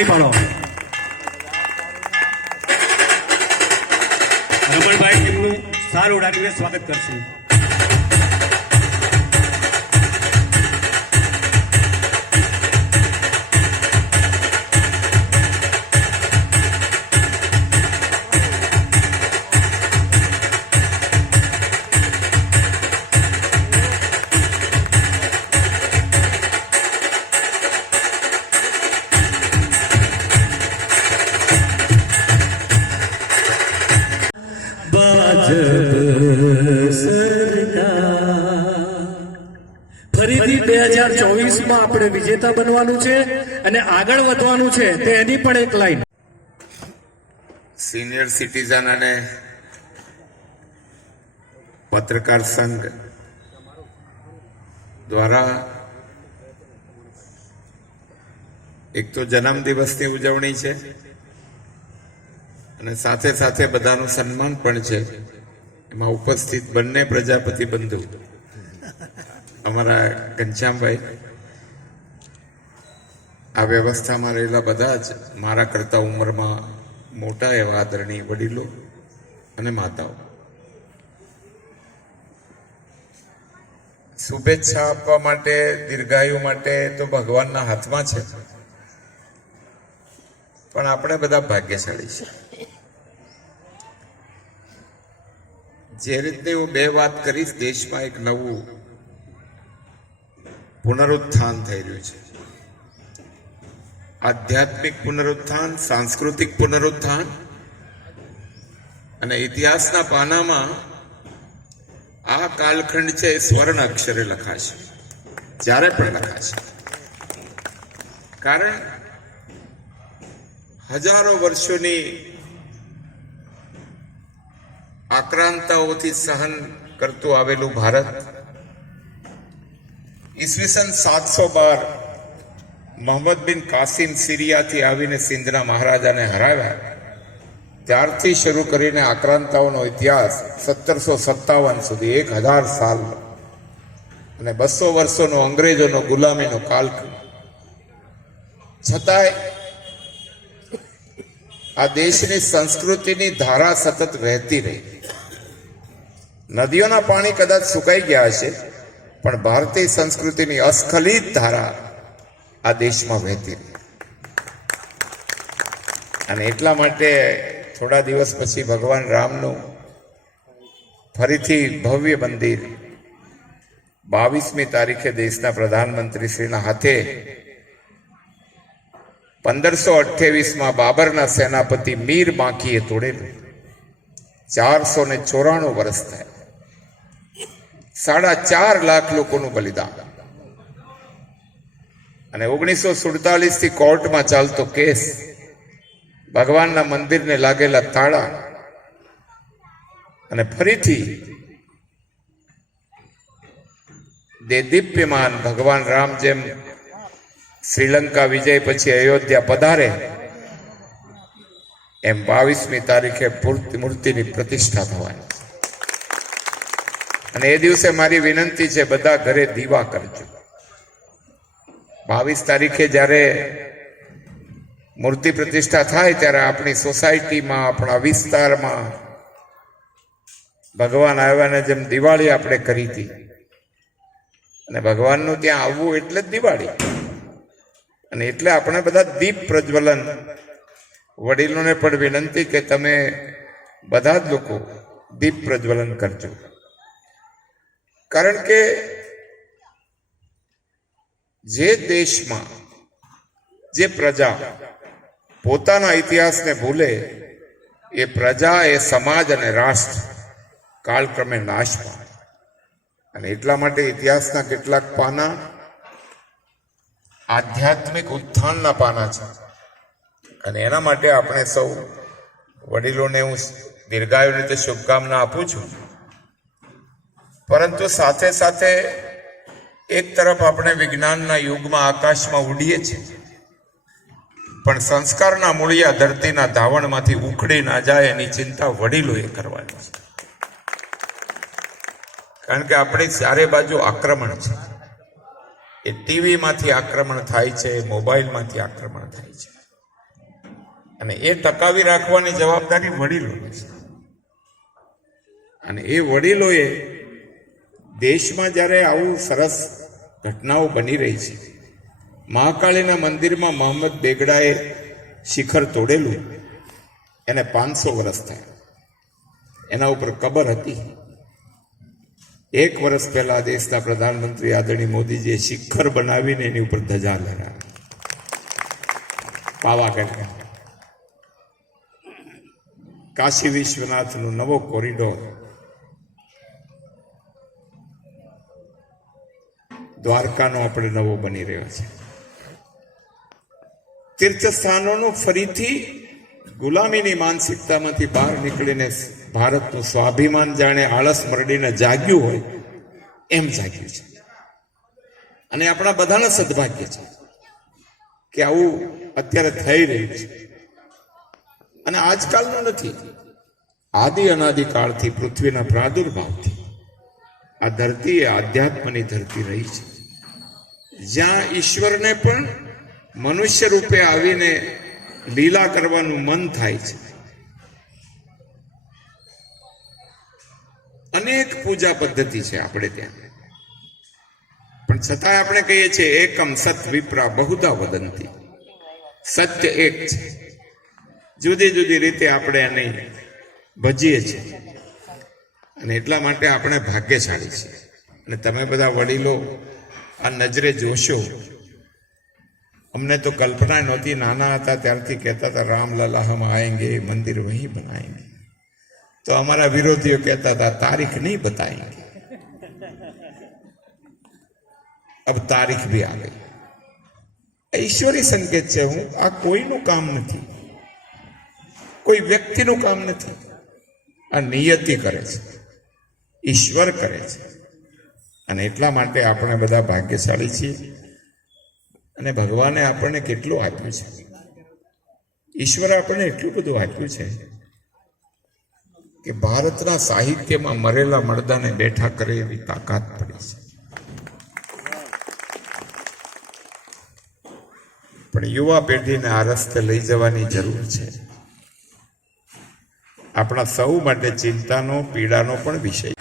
તાળી પાડો. રમણભાઈ તેમનું સાર ઉડાડીને સ્વાગત કરશે. ફરીથી 2024 આપણે વિજેતા બનવાનું છે અને આગળ વધવાનું છે. તે એની પણ એક લાઈન. સિનિયર સિટીઝન અને પત્રકાર સંઘ દ્વારા એક તો જન્મદિવસની ઉજવણી છે અને સાથે સાથે બધાનું સન્માન પણ છે. એમાં ઉપસ્થિત બંને પ્રજાપતિ બંધુ અમારા ઘનશ્યામભાઈ, આ વ્યવસ્થામાં રહેલા બધા જ મારા કરતા ઉંમરમાં મોટા એવા આદરણીય વડીલો અને માતાઓ, શુભેચ્છા આપવા માટે, દીર્ઘાયુ માટે તો ભગવાનના હાથમાં છે, પણ આપણે બધા ભાગ્યશાળી છે. જે રીતે હું બે વાત કરીશ, દેશમાં એક નવું પુનરુત્થાન થઈ રહ્યું છે. આધ્યાત્મિક પુનરુત્થાન, સાંસ્કૃતિક પુનરુત્થાન અને ઇતિહાસના પાનામાં આ કાલખંડ છે એ સ્વર્ણ અક્ષરે લખાશે, જ્યારે પણ લખાશે. કારણ હજારો વર્ષોની આક્રાંતાઓથી સહન કરતું આવેલું ભારત ઈસવીસન 712 મોહમ્મદ બિન કાસિમ સિરિયાથી આવીને સિંધના મહારાજાને હરાવ્યા ત્યારથી શરૂ કરીને આક્રાંતાઓનો ઇતિહાસ 1757 સુધી 1000 સાલ અને 200 વર્ષોનો અંગ્રેજોનો ગુલામીનો કાલખંડ. છતાંય આ દેશની સંસ્કૃતિની ધારા સતત વહેતી રહી. નદીઓના પાણી કદાચ સુકાઈ ગયા હશે, પણ ભારતીય સંસ્કૃતિની અસ્ખલિત ધારા આ દેશમાં વહેતી રહી. અને એટલા માટે થોડા દિવસ પછી ભગવાન રામનું ફરીથી ભવ્ય મંદિર 22મી તારીખે દેશના પ્રધાનમંત્રી શ્રીના હાથે 1528માં બાબરના સેનાપતિ મીર બાંકીએ તોડેલું. 494 વર્ષ થયા. 4.5 લાખ લોકોનું બલિદાન. અને 1947 થી કોર્ટમાં ચાલતો કેસ, ભગવાનના મંદિરને લાગેલા તાળા અને ફરીથી દેદીપ્યમાન ભગવાન રામ જેમ શ્રીલંકા વિજય પછી અયોધ્યા પધારે એમ 22મી તારીખે મૂર્તિની પ્રતિષ્ઠા થવાની. અને એ દિવસે મારી વિનંતી છે, બધા ઘરે દીવા કરજો. 22 તારીખે જ્યારે મૂર્તિ પ્રતિષ્ઠા થાય ત્યારે આપણી સોસાયટીમાં, આપણા વિસ્તારમાં ભગવાન આવ્યાને જેમ દિવાળી આપણે કરી હતી, અને ભગવાનનું ત્યાં આવવું એટલે જ દિવાળી. અને એટલે આપણે બધા દીપ પ્રજ્વલન, વડીલોને પણ વિનંતી કે તમે બધા જ લોકો દીપ પ્રજ્વલન કરજો. કારણ કે જે દેશમાં જે પ્રજા પોતાના ઇતિહાસને ભૂલે, એ પ્રજા, એ સમાજ અને રાષ્ટ્ર કાળક્રમે નાશ પામે. અને એટલા માટે ઇતિહાસના કેટલાક પાના આધ્યાત્મિક ઉત્થાનના પાના છે. અને એના માટે આપણે સૌ વડીલોને હું દીર્ઘાયુ રીતે શુભકામના આપું છું. પરંતુ સાથે સાથે એક તરફ આપણે વિજ્ઞાનના યુગમાં આકાશમાં ઉડીએ છીએ, પણ સંસ્કારના મૂળિયા ધરતીના ધાવણમાંથી ઉખડી ના જાય એની ચિંતા વડીલોએ કરવાની છે. કારણ કે આપણી ચારે બાજુ આક્રમણ છે. એ ટીવીમાંથી આક્રમણ થાય છે, મોબાઈલમાંથી આક્રમણ થાય છે, અને એ ટકાવી રાખવાની જવાબદારી વડીલોની છે. અને એ વડીલોએ દેશમાં જ્યારે આવું સરસ ઘટનાઓ બની રહી છે, મહાકાળીના મંદિરમાં મોહમ્મદ બેગડાએ શિખર તોડેલું, એને 500 વર્ષ થયા. એના ઉપર કબર હતી. 1 વર્ષ પહેલા દેશના પ્રધાનમંત્રી આદરણીય મોદીજીએ શિખર બનાવીને એની ઉપર ધજા લહેરાવી પાવાગઢ. કાશી વિશ્વનાથનો નવો કોરિડોર, દ્વારકાનો આપણે નવો બની રહ્યો છે. તીર્થસ્થાનોનું ફરીથી ગુલામીની માનસિકતામાંથી બહાર નીકળીને ભારતનું સ્વાભિમાન જાણે આળસ મરડીને જાગ્યું હોય એમ જાગ્યું છે. અને આપણા બધાના સદભાગ્ય છે કે આવું અત્યારે થઈ રહ્યું છે. અને આજકાલનું નથી, આદિ અનાદિકાળથી પૃથ્વીના પ્રાદુર્ભાવથી આ ધરતી એ આધ્યાત્મની ધરતી રહી છે, જ્યાં ઈશ્વરને પણ મનુષ્ય રૂપે આવીને લીલા કરવાનું મન થાય છે. અનેક પૂજા પદ્ધતિ છે આપણે ત્યાં, પણ છતાં આપણે કહીએ છીએ એકમ સત વિપ્રા બહુધા વદંતી. સત્ય એક છે, જુદી જુદી રીતે આપણે એને ભજીએ છીએ. અને એટલા માટે આપણે ભાગ્યશાળી છીએ. અને તમે બધા વડીલો આ નજરે જોશો. અમને તો કલ્પના નહોતી, નાના હતા ત્યારથી કહેતા હતા રામલલા હમ આएंगे મંદિર વહીં બનાएंगे. તો અમારા વિરોધીઓ કહેતા હતા તારીખ નહીં બતાएंगे. અબ તારીખ ભી આ ગઈ. ઈશ્વરી સંકેત છે. આ કોઈનું કામ નથી, કોઈ વ્યક્તિનું કામ નથી. આ નિયતિ કરે છે, ઈશ્વર કરે છે. અને એટલા માટે આપણે બધા ભાગ્યશાળી છીએ. અને ભગવાને આપણને કેટલું આપ્યું છે, ઈશ્વરે આપણને એટલું બધું આપ્યું છે કે ભારતના સાહિત્યમાં મરેલા મરદાને બેઠા કરે એવી તાકાત પડી છે. પણ યુવા પેઢીને આ રસ્તે લઈ જવાની જરૂર છે. આપણા સૌ માટે ચિંતાનો, પીડાનો પણ વિષય.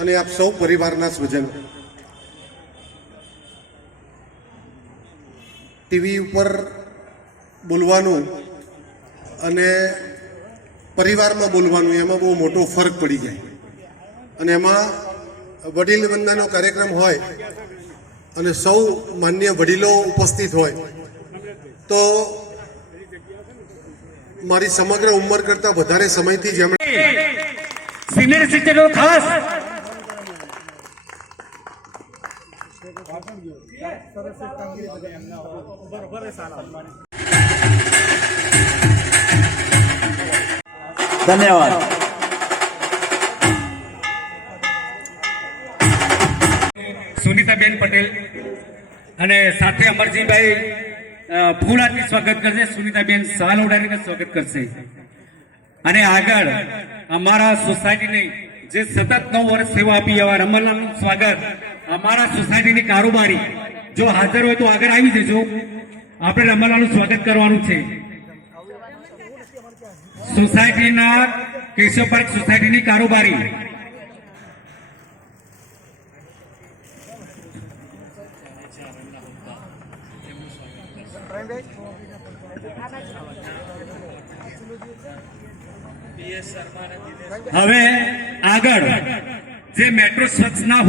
અને આપ સૌ પરિવારના સ્વજનો ટીવી ઉપર બોલવાનું અને પરિવારમાં બોલવાનું એમાં બહુ મોટો ફરક પડી જાય. અને એમાં વડીલ વંદનાનો કાર્યક્રમ હોય અને સૌ માન્ય વડીલો ઉપસ્થિત હોય તો મારી સમગ્ર ઉંમર કરતા વધારે સમયથી જેમણે સિનિયર સિટીઝનો ખાસ ધન્યવાદ. સુનીતાબેન પટેલ અને સાથે અમરજીભાઈ ફૂલાથી સ્વાગત કરશે. સુનીતાબેન સાલ ઉડાડીને સ્વાગત કરશે. અને આગળ અમારા સોસાયટીની જે સતત 9 વર્ષ સેવા આપી એવા રમણલાલનું સ્વાગત. અમારા સોસાયટીની કારોબારી જો હાજર હોય તો આગળ આવી જજો. આપણે રમણલાલનું સ્વાગત કરવાનું છે. સોસાયટીના કેશવ પાર્ક સોસાયટીની કારોબારી હવે આગળ જે મેટ્રો સ્વચ્છના